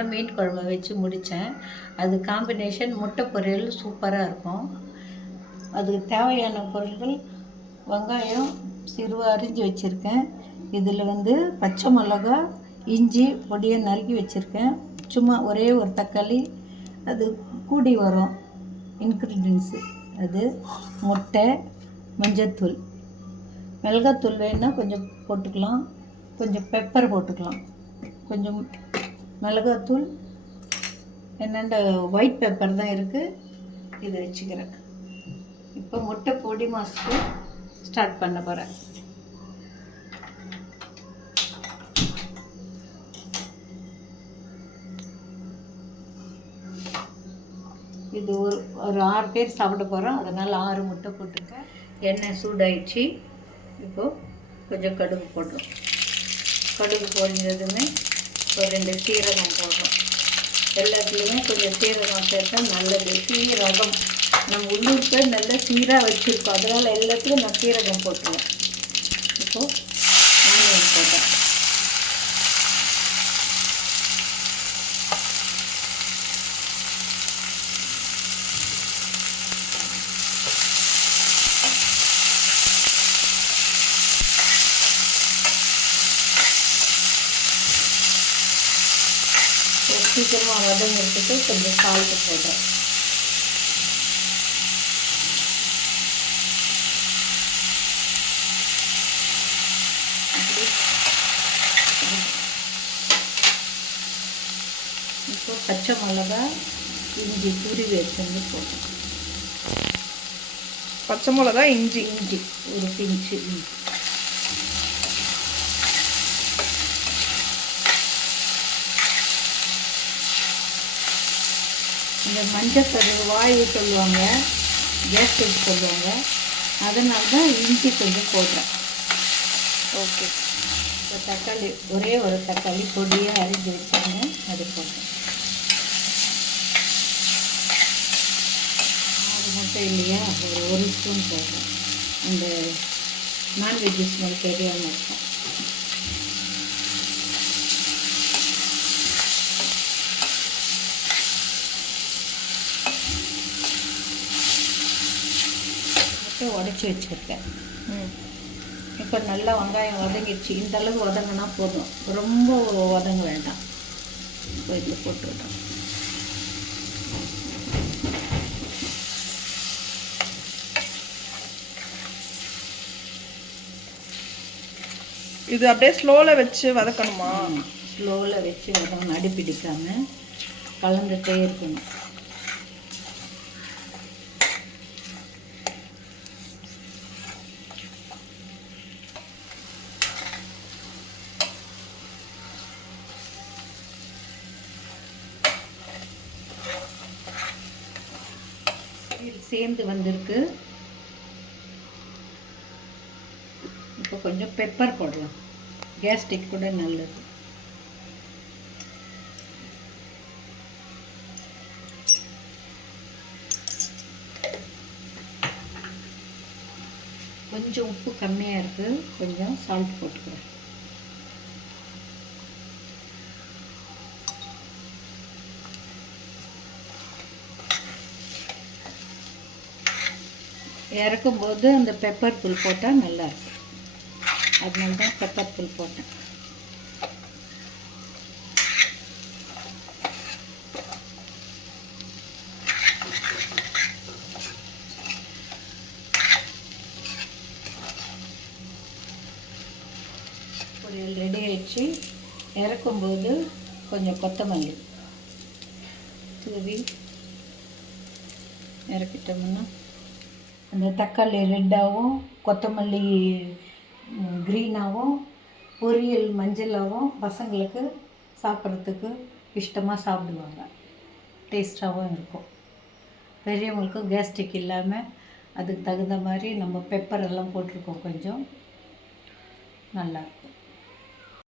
தான் மீன் குழம்பு வச்சு முடித்தேன் அது காம்பினேஷன் முட்டை பொரியல் சூப்பராக இருக்கும். அதுக்கு தேவையான பொருட்கள் வெங்காயம் சிறுவ அரிஞ்சு வச்சுருக்கேன். இதில் வந்து பச்சை மிளகா இஞ்சி பொடியை நறுக்கி வச்சுருக்கேன். சும்மா ஒரே ஒரு தக்காளி அது கூடி வரும். இன்க்ரீடியன்ஸு அது முட்டை மஞ்சத்தூள். மிளகாத்தூள் வேணுன்னா கொஞ்சம் போட்டுக்கலாம். கொஞ்சம் பெப்பர் போட்டுக்கலாம். கொஞ்சம் மிளகாத்தூள் என்னென்ன ஒயிட் பெப்பர் தான் இருக்குது இதை வச்சுக்கிறேன். இப்போ முட்டை பொடி மாஸ்க்கு ஸ்டார்ட் பண்ண போகிறேன் இது ஒரு ஒரு ஆறு பேர் சாப்பிட போகிறோம் அதனால் ஆறு முட்டை போட்டிருக்கேன். எண்ணெய் சூடாயிடுச்சு. இப்போது கொஞ்சம் கடுகு போடுறோம் கடுகு பொரிஞ்சதுமே ஒரு ரெண்டு சீரகம் போடுறோம். எல்லாத்துலேயுமே கொஞ்சம் சீரகம் சேர்த்தா நல்லது. சீரகம் நம்ம உள்ளூர் பேர் நல்ல சீராக வச்சுருக்கோம். அதனால் எல்லாத்துக்கும் நான் சீரகம் போட்டுருவேன். இப்போது ஆனியன் போட்டேன் சீக்கிரமாக வதங்கிறதுக்கு கொஞ்சம் சால்ட்டு போடுறேன் இப்போ பச்சை மிளகா இஞ்சி துருவி வச்சிருந்து போடுறேன் பச்சை மிளகா இஞ்சி. இஞ்சி ஒரு பிஞ்சு இந்த மஞ்சத்தரு வாயு சொல்லுவாங்க கேஸ்ட்ரிக் சொல்லுவாங்க. அதனால தான் இஞ்சி கொஞ்சம் போடுறேன். ஓகே. இப்போ தக்காளி ஒரே ஒரு தக்காளி பொடியாக அரிஞ்சு வச்சுருங்க அது போட்டேன் ஆறு முட்டை இல்லையா ஒரு ஒரு ஸ்பூன் போடுறேன். அந்த நான்வெஜ் ஸ்மெல் தெரியாமல் இருக்கும் முட்டை உடச்சி வச்சுருக்கேன். ம். இப்போ நல்லா வெங்காயம் வதங்கிடுச்சு. இந்த அளவு வதங்கினா போதும். ரொம்ப வதங்க வேண்டாம். இப்போ இதில் போட்டு விட்டோம் இது அப்படியே ஸ்லோவில் வச்சு வதக்கணுமா? ஸ்லோவில் வச்சு வதங்கணும் அடி பிடிக்காம கலந்துட்டே இருக்கணும் இது சேர்ந்து வந்திருக்கு. இப்போ கொஞ்சம் பெப்பர் போடலாம். கேஸ்ட்ரிக் கூட நல்லது. கொஞ்சம் உப்பு கம்மியாக இருக்குது கொஞ்சம் சால்ட் போட்டுக்கிறேன் இறக்கும்போது அந்த பெப்பர் தூள் போட்டால் நல்லா இருக்கும். அதனால தான் பெப்பர் தூள் போட்டேன். பொரியல் ரெடி ஆயிடுச்சு. இறக்கும்போது கொஞ்சம் கொத்தமல்லி தூவி இறக்கிட்டோம்னா அந்த தக்காளி ரெட்டாகவும் கொத்தமல்லி க்ரீனாகவும் பொரியல் மஞ்சளாகவும் பசங்களுக்கு சாப்பிட்றதுக்கு இஷ்டமாக சாப்பிடுவாங்க. டேஸ்ட்டாகவும் இருக்கும். பெரியவங்களுக்கும் கேஸ்ட்ரிக் இல்லாமல் அதுக்கு தகுந்த மாதிரி நம்ம பெப்பர் எல்லாம் போட்டிருக்கோம் கொஞ்சம். நல்லாயிருக்கும்